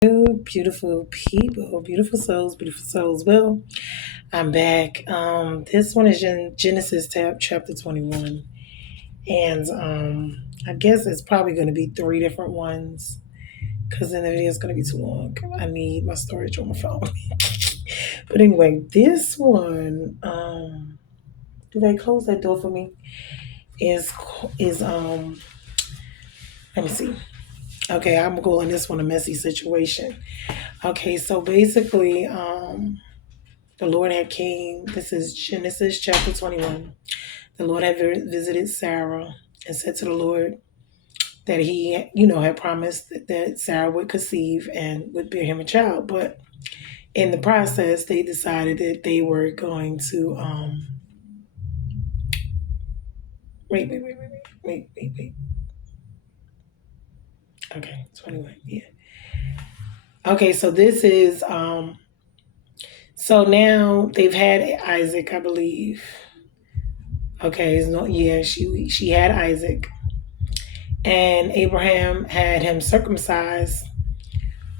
Beautiful people, beautiful souls, beautiful souls. Well, I'm back. This one is in Genesis chapter 21. And I guess it's probably going to be three different ones because then the video is going to be too long. I need my storage on my phone. But anyway, this one, do they close that door for me? Is let me see. Okay, I'm calling this one a messy situation. Okay, so basically, the Lord had came. This is Genesis chapter 21. The Lord had visited Sarah and said to the Lord that he, had promised that Sarah would conceive and would bear him a child. But in the process, they decided that they were going to, wait. Okay, 21, yeah. Okay, so this is, so now they've had Isaac, I believe. Okay, it's not, yeah, she had Isaac. And Abraham had him circumcised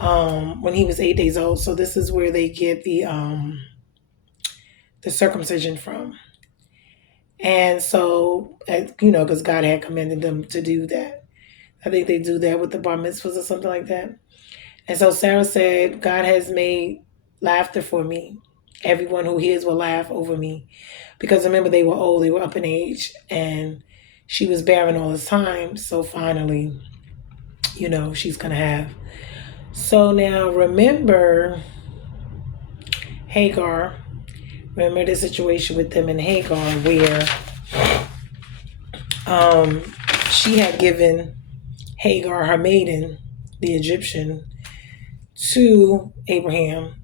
when he was 8 days old. So this is where they get the circumcision from. And so, because God had commanded them to do that. I think they do that with the bar mitzvahs or something like that. And so Sarah said, God has made laughter for me. Everyone who hears will laugh over me. Because remember, they were old, they were up in age, and she was barren all this time. So finally, she's going to have. So now remember Hagar. Remember the situation with them and Hagar where she had given Hagar, her maiden, the Egyptian, to Abraham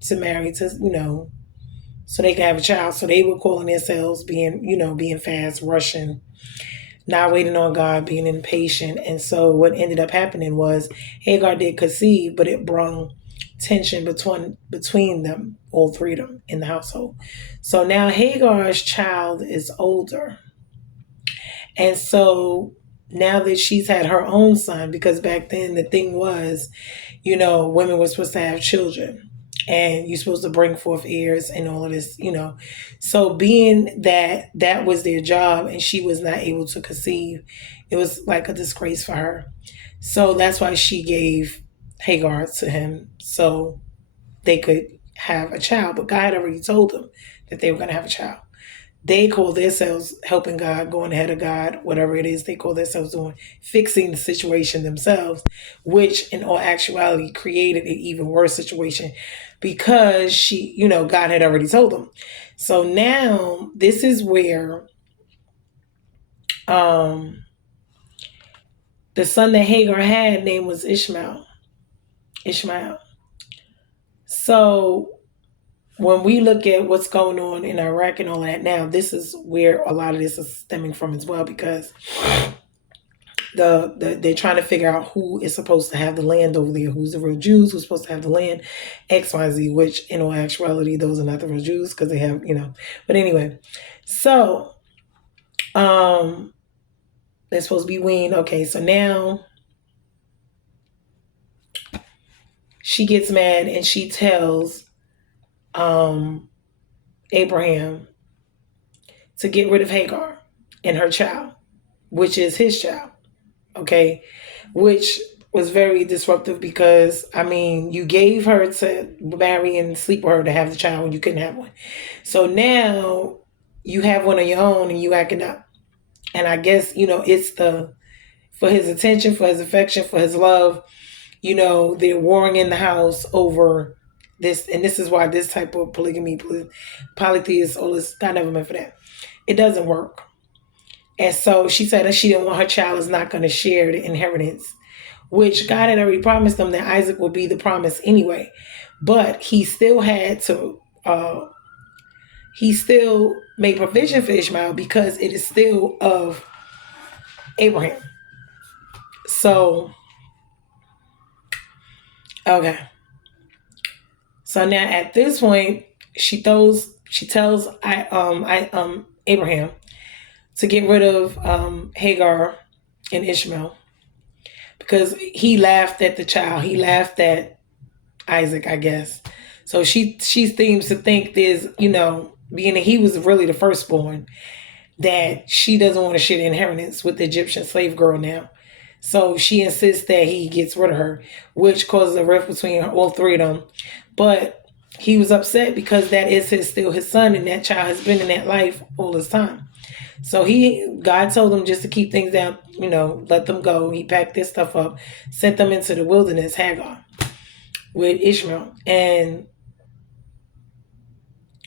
to marry to, so they could have a child. So they were calling themselves being fast, rushing, not waiting on God, being impatient. And so what ended up happening was Hagar did conceive, but it brought tension between them, all three of them in the household. So now Hagar's child is older. And so now that she's had her own son, because back then the thing was, women were supposed to have children and you're supposed to bring forth heirs and all of this, So being that was their job and she was not able to conceive, it was like a disgrace for her. So that's why she gave Hagar to him so they could have a child. But God had already told them that they were going to have a child. They call themselves helping God, going ahead of God, whatever it is they call themselves doing, fixing the situation themselves, which in all actuality created an even worse situation because God had already told them. So now this is where the son that Hagar had name was Ishmael. So when we look at what's going on in Iraq and all that now, this is where a lot of this is stemming from as well, because they're trying to figure out who is supposed to have the land over there, who's the real Jews, who's supposed to have the land, XYZ, which in all actuality, those are not the real Jews because they have, But anyway, so they're supposed to be weaned. Okay, so now she gets mad and she tells Abraham to get rid of Hagar and her child, which is his child, okay, which was very disruptive because, you gave her to marry and sleep with her to have the child when you couldn't have one. So now you have one of your own and you acting up. And I guess, it's for his attention, for his affection, for his love, they're warring in the house over this. And this is why this type of polygamy, polytheist, all this, God never meant for that. It doesn't work. And so she said that she didn't want her child is not going to share the inheritance, which God had already promised them that Isaac will be the promise anyway. But he still had to, he still made provision for Ishmael because it is still of Abraham. So, okay. So now at this point, she tells Abraham to get rid of Hagar and Ishmael because he laughed at the child. He laughed at Isaac, I guess. So she seems to think there's, being that he was really the firstborn, that she doesn't want to share the inheritance with the Egyptian slave girl now. So she insists that he gets rid of her, which causes a rift between all three of them. But he was upset because that is still his son, and that child has been in that life all this time. So God told him just to keep things down, let them go. He packed their stuff up, sent them into the wilderness, Hagar, with Ishmael. And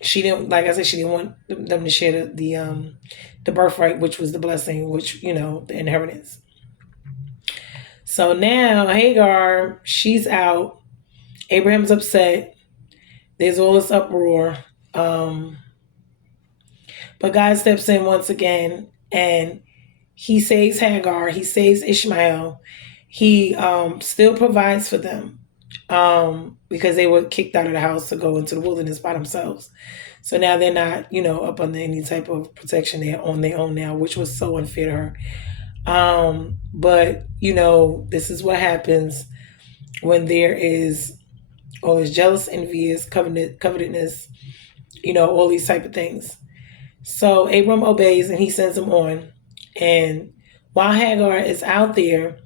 she didn't, like I said, she didn't want them to share the birthright, which was the blessing, which, the inheritance. So now Hagar, she's out. Abraham's upset. There's all this uproar. But God steps in once again, and he saves Hagar. He saves Ishmael. He still provides for them because they were kicked out of the house to go into the wilderness by themselves. So now they're not, up under any type of protection. They're on their own now, which was so unfair to her. But this is what happens when there is all this jealous, envious, covetousness, all these type of things. So Abram obeys and he sends them on. And while Hagar is out there,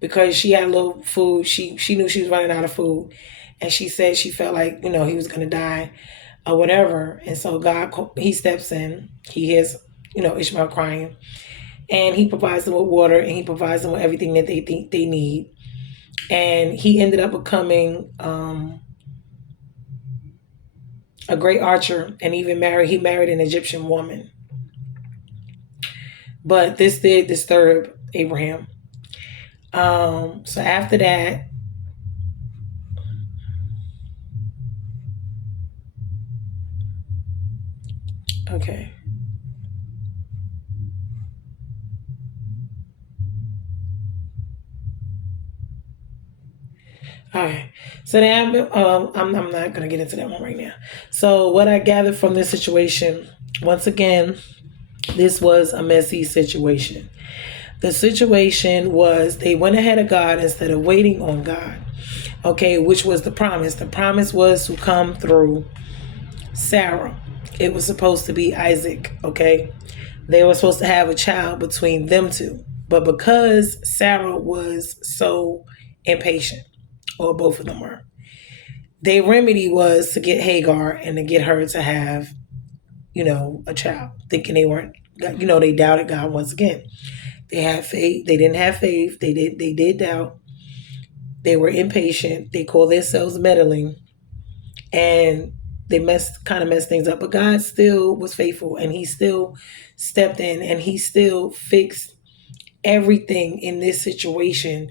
because she had a little food, she knew she was running out of food, and she said she felt like he was gonna die or whatever. And so God, he steps in. He hears Ishmael crying. And he provides them with water, and he provides them with everything that they think they need. And he ended up becoming a great archer, and he married an Egyptian woman. But this did disturb Abraham. So after that, okay. All right. So now I'm not going to get into that one right now. So what I gathered from this situation, once again, this was a messy situation. The situation was they went ahead of God instead of waiting on God. Okay, which was the promise. The promise was to come through Sarah. It was supposed to be Isaac. Okay, they were supposed to have a child between them two. But because Sarah was so impatient, or both of them were, their remedy was to get Hagar and to get her to have, a child, thinking they weren't, they doubted God once again. They had faith. They didn't have faith. They did doubt. They were impatient. They called themselves meddling, and they kind of messed things up. But God still was faithful, and he still stepped in, and he still fixed everything in this situation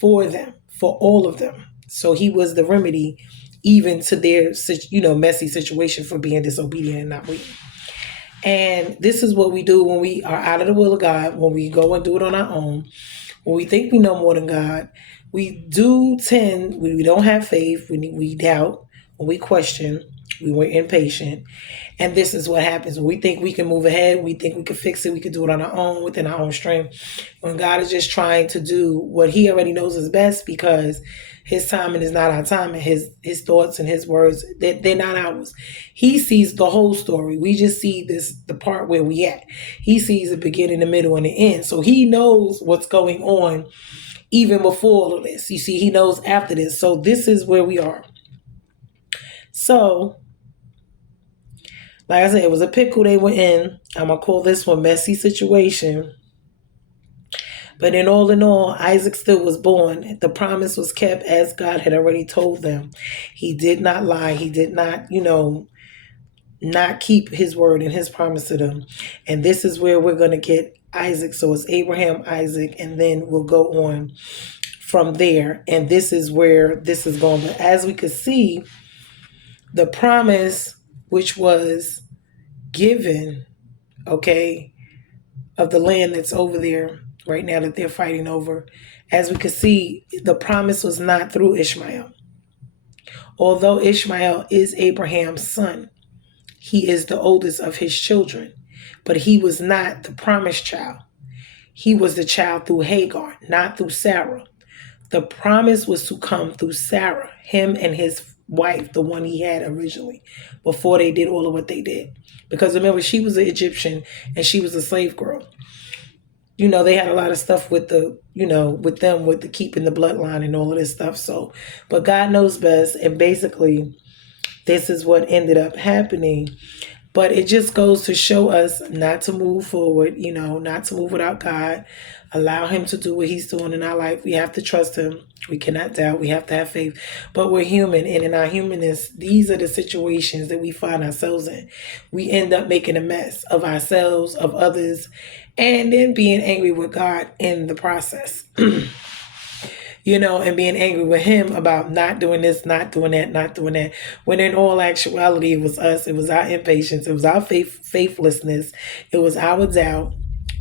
for them, for all of them. So he was the remedy even to their, messy situation for being disobedient and not waiting. And this is what we do when we are out of the will of God, when we go and do it on our own, when we think we know more than God. We don't have faith, we doubt, when we question, we were impatient. And this is what happens. When we think we can move ahead, we think we can fix it, we can do it on our own, within our own strength. When God is just trying to do what he already knows is best, because his timing is not our time, and his thoughts and his words, they're not ours. He sees the whole story. We just see the part where we at. He sees the beginning, the middle, and the end. So he knows what's going on even before all of this. You see, he knows after this. So this is where we are. So, like I said, it was a pickle they were in. I'm going to call this one messy situation. But in all, Isaac still was born. The promise was kept as God had already told them. He did not lie. He did not, not keep his word and his promise to them. And this is where we're going to get Isaac. So it's Abraham, Isaac, and then we'll go on from there. And this is where this is going. But as we could see, the promise which was given, okay, of the land that's over there right now that they're fighting over, as we could see, the promise was not through Ishmael. Although Ishmael is Abraham's son, he is the oldest of his children, but he was not the promised child. He was the child through Hagar, not through Sarah. The promise was to come through Sarah, him and his wife, the one he had originally, before they did all of what they did. Because remember, she was an Egyptian and she was a slave girl. They had a lot of stuff with with them, with the keeping the bloodline and all of this stuff. So, but God knows best. And basically, this is what ended up happening. But it just goes to show us not to move forward, not to move without God. Allow him to do what he's doing in our life. We have to trust him. We cannot doubt. We have to have faith. But we're human. And in our humanness, these are the situations that we find ourselves in. We end up making a mess of ourselves, of others, and then being angry with God in the process. And being angry with him about not doing this, not doing that, not doing that. When in all actuality, it was us. It was our impatience. It was our faithlessness. It was our doubt.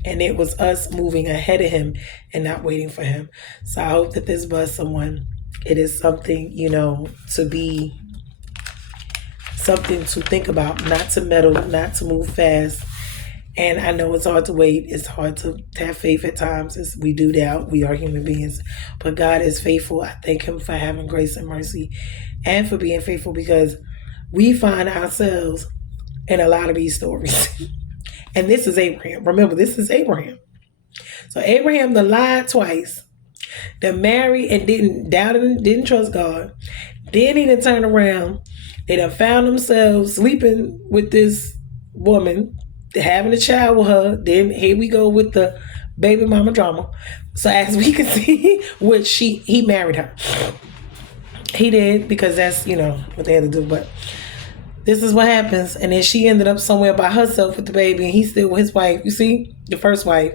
And it was us moving ahead of him and not waiting for him. So I hope that this bless someone. It is something, to be something to think about, not to meddle, not to move fast. And I know it's hard to wait. It's hard to have faith at times. We do doubt. We are human beings. But God is faithful. I thank him for having grace and mercy and for being faithful, because we find ourselves in a lot of these stories. And this is Abraham. Remember, this is Abraham. So Abraham done lied twice, done married and didn't trust God. Then he done turned around. They done found themselves sleeping with this woman, having a child with her. Then here we go with the baby mama drama. So as we can see, he married her. He did, because that's, what they had to do. But this is what happens. And then she ended up somewhere by herself with the baby, and he's still with his wife. You see, the first wife.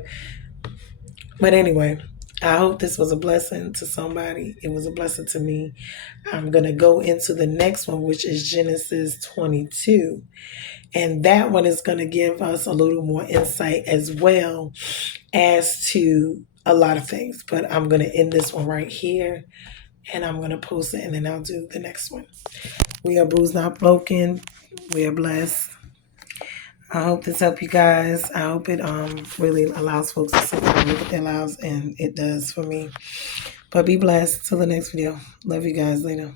But anyway, I hope this was a blessing to somebody. It was a blessing to me. I'm going to go into the next one, which is Genesis 22. And that one is going to give us a little more insight as well as to a lot of things. But I'm going to end this one right here, and I'm going to post it, and then I'll do the next one. We are bruised, not broken. We are blessed. I hope this helped you guys. I hope it really allows folks to sit down and look at their lives, and it does for me. But be blessed. Till the next video. Love you guys. Later.